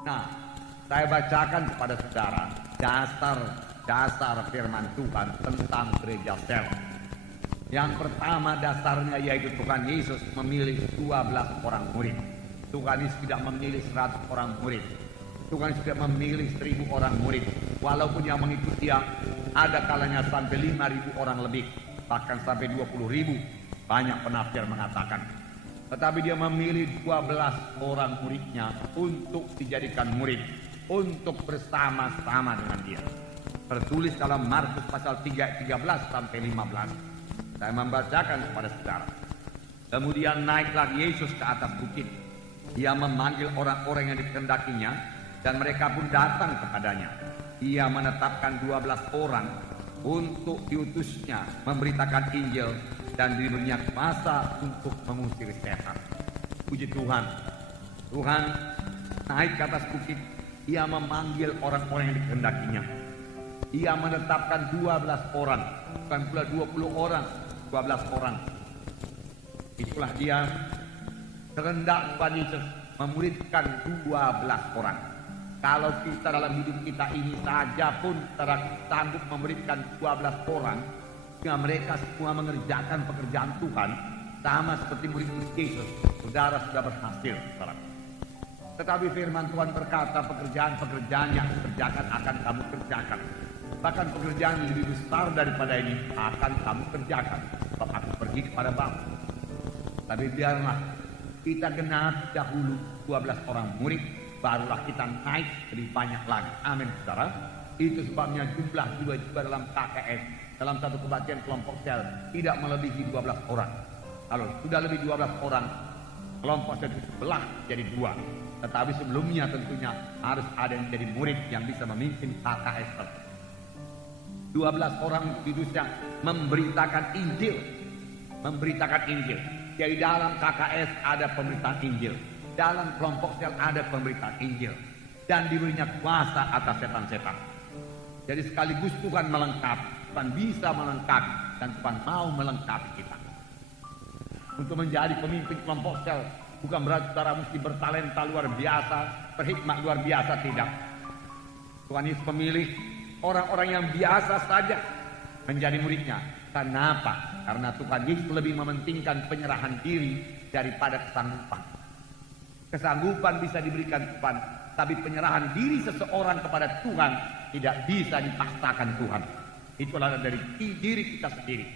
Nah, saya bacakan kepada saudara dasar firman Tuhan tentang gereja sel. Yang pertama dasarnya yaitu Tuhan Yesus memilih 12 orang murid. Tuhan Yesus tidak memilih 100 orang murid. Tuhan Yesus tidak memilih 1000 orang murid. Walaupun yang mengikuti dia ada kalanya sampai 5000 orang lebih, bahkan sampai 20.000. Banyak penafsir mengatakan. Tetapi dia memilih 12 orang muridnya untuk dijadikan murid, untuk bersama-sama dengan dia. Tertulis dalam Markus pasal 3 ayat 13 sampai 15. Saya membacakan kepada saudara. Kemudian naiklah Yesus ke atas bukit. Dia memanggil orang-orang yang dikehendakinya, dan mereka pun datang kepadanya. Ia menetapkan 12 orang untuk diutusnya memberitakan Injil dan diberinya kuasa untuk mengusir setan. Puji Tuhan. Tuhan naik ke atas bukit. Ia memanggil orang-orang yang dikehendakinya. Ia menetapkan 12 orang, bukan pula 20 orang, 12 orang. Itulah dia kehendak Tuhan Yesus memuridkan 12 orang. Kalau kita dalam hidup kita ini saja pun sanggup memberikan 12 orang, sehingga mereka semua mengerjakan pekerjaan Tuhan sama seperti murid-murid Yesus, saudara sudah berhasil. Tetapi firman Tuhan berkata pekerjaan-pekerjaan yang dikerjakan akan kamu kerjakan. Bahkan pekerjaan yang lebih besar daripada ini akan kamu kerjakan. Sebab aku pergi kepada Bapa. Tapi biarlah kita genap dahulu 12 orang murid, barulah kita naik lebih banyak lagi. Amin, saudara. Itu sebabnya jumlah jiwa-jiwa dalam KKS, dalam satu kebaktian kelompok sel, tidak melebihi 12 orang. Kalau sudah lebih 12 orang, kelompok sel itu sebelah jadi 2. Tetapi sebelumnya tentunya harus ada yang jadi murid yang bisa memimpin KKS. 12 orang kudusnya memberitakan Injil. Memberitakan Injil. Jadi dalam KKS ada pemberitaan Injil. Dalam kelompok sel ada pemberitaan Injil. Dan diberinya kuasa atas setan-setan. Jadi sekaligus Tuhan melengkapi. Tuhan bisa melengkapi. Dan Tuhan mau melengkapi kita. Untuk menjadi pemimpin kelompok sel, bukan berarti saudara mesti bertalenta luar biasa, berhikmat luar biasa, tidak. Tuhan Yesus memilih orang-orang yang biasa saja menjadi muridnya. Kenapa? Karena Tuhan Yesus lebih mementingkan penyerahan diri daripada kesanggupan. Kesanggupan bisa diberikan Tuhan, tapi penyerahan diri seseorang kepada Tuhan tidak bisa dipaksakan Tuhan. Itulah dari diri kita sendiri.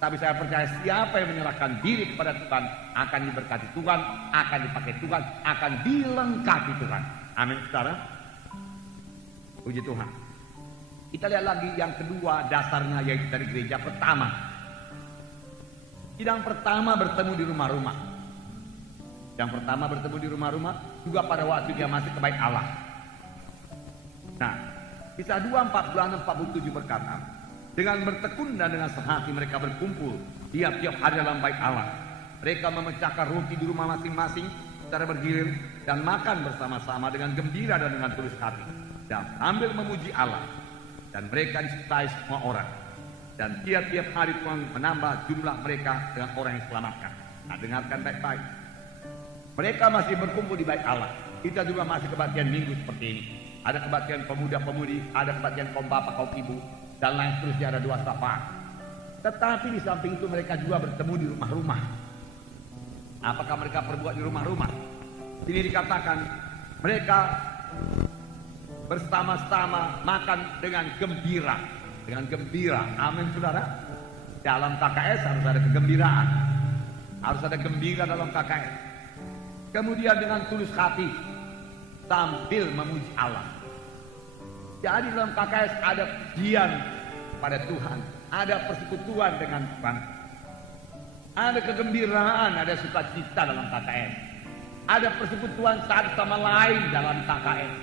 Tapi saya percaya siapa yang menyerahkan diri kepada Tuhan akan diberkati Tuhan, akan dipakai Tuhan, akan dilengkapi Tuhan. Amin, saudara. Puji Tuhan. Kita lihat lagi yang kedua dasarnya, yaitu dari gereja pertama. Sidang pertama bertemu di rumah-rumah. Yang pertama bertemu di rumah-rumah juga pada waktu dia masih ke bait Allah. Nah, Kisah 2:46-47 berkata, dengan bertekun dan dengan sehati mereka berkumpul tiap-tiap hari dalam bait Allah. Mereka memecahkan roti di rumah masing-masing secara bergilir dan makan bersama-sama dengan gembira dan dengan tulus hati dan sambil memuji Allah. Dan mereka disukai semua orang. Dan tiap-tiap hari Tuhan menambah jumlah mereka dengan orang yang selamatkan. Nah, dengarkan baik-baik. Mereka masih berkumpul di bait Allah. Kita juga masih kebaktian minggu seperti ini. Ada kebaktian pemuda-pemudi, ada kebaktian kaum bapak, kaum ibu, dan lain seterusnya, ada 2 sapaan. Tetapi di samping itu mereka juga bertemu di rumah-rumah. Apakah mereka perbuat di rumah-rumah? Ini dikatakan mereka bersama-sama makan dengan gembira. Dengan gembira. Amin, saudara. Dalam KKS harus ada kegembiraan. Harus ada gembira dalam KKS. Kemudian dengan tulus hati sambil memuji Allah. Jadi dalam KKS ada pujian pada Tuhan, ada persekutuan dengan Tuhan, ada kegembiraan, ada sukacita dalam KKS, ada persekutuan satu sama lain dalam KKS.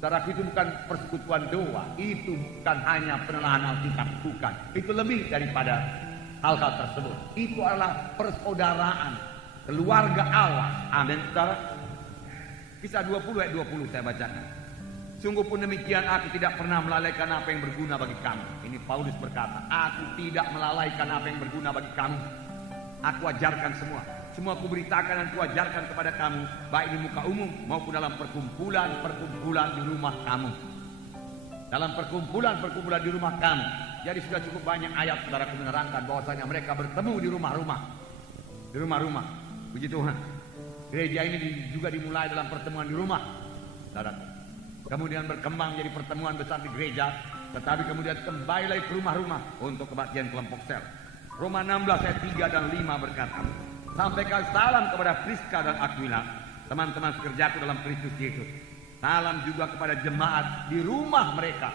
Saudara, itu bukan persekutuan doa, itu bukan hanya penelahan Alkitab, bukan. Itu lebih daripada hal-hal tersebut. Itu adalah persaudaraan, keluarga Allah. Amin, saudara. Kisah 20 ayat 20 saya bacakan. Sungguh pun demikian, aku tidak pernah melalaikan apa yang berguna bagi kamu. Ini Paulus berkata, aku tidak melalaikan apa yang berguna bagi kamu. Aku ajarkan semua Semua kuberitakan dan kuajarkan kepada kamu, baik di muka umum maupun dalam perkumpulan di rumah kamu. Dalam perkumpulan di rumah kamu. Jadi sudah cukup banyak ayat saudara menerangkan bahwasanya mereka bertemu di rumah-rumah. Di rumah-rumah. Puji Tuhan. Gereja ini juga dimulai dalam pertemuan di rumah. Saudara. Kemudian berkembang jadi pertemuan besar di gereja, tetapi kemudian kembali lagi ke rumah-rumah untuk kebaktian kelompok sel. Roma 16 ayat 3 dan 5 berkata, sampaikan salam kepada Priska dan Aquila, teman-teman sekerjaku dalam Kristus Yesus. Salam juga kepada jemaat di rumah mereka.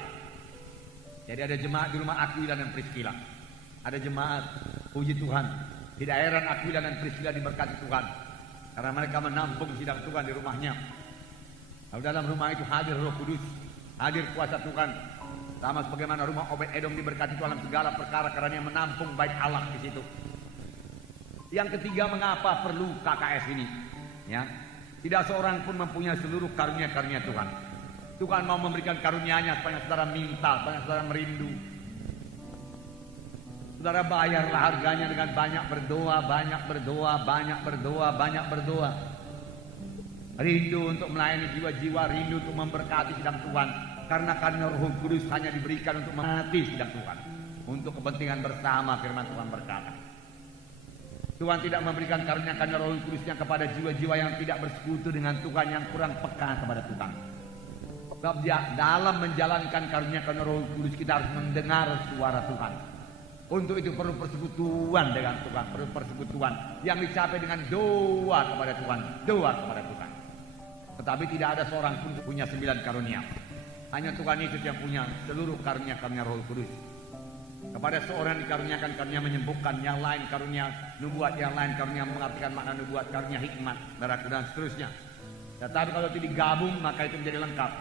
Jadi ada jemaat di rumah Aquila dan Priscilla. Ada jemaat, puji Tuhan, tidak heran Aquila dan Priscilla diberkati Tuhan, karena mereka menampung sidang Tuhan di rumahnya. Lalu dalam rumah itu hadir Roh Kudus, hadir kuasa Tuhan, sama sebagaimana rumah Obed-Edom diberkati dalam segala perkara karena yang menampung baik Allah di situ. Yang ketiga, mengapa perlu KKS ini? Ya, tidak seorang pun mempunyai seluruh karunia-karunia Tuhan. Tuhan mau memberikan karunia-Nya supaya saudara minta, supaya saudara merindu. Saudara bayarlah harganya dengan banyak berdoa, banyak berdoa, banyak berdoa, banyak berdoa. Rindu untuk melayani jiwa-jiwa, rindu untuk memberkati sidang Tuhan. Karena Roh Kudus hanya diberikan untuk memberkati sidang Tuhan, untuk kepentingan bersama, firman Tuhan berkata. Tuhan tidak memberikan karunia-karunia Roh Kudusnya kepada jiwa-jiwa yang tidak bersekutu dengan Tuhan, yang kurang peka kepada Tuhan. Sebab dalam menjalankan karunia-karunia Roh Kudus kita harus mendengar suara Tuhan. Untuk itu perlu persekutuan dengan Tuhan, perlu persekutuan yang dicapai dengan doa kepada Tuhan, doa kepada Tuhan. Tetapi tidak ada seorang pun punya 9 karunia. Hanya Tuhan Yesus yang punya seluruh karunia-karunia Roh Kudus. Kepada seorang dikaruniakan karunia menyembuhkan, yang lain karunia nubuat, yang lain karunia mengartikan makna nubuat, karunia hikmat, dan seterusnya. Tetapi kalau itu digabung maka itu menjadi lengkap.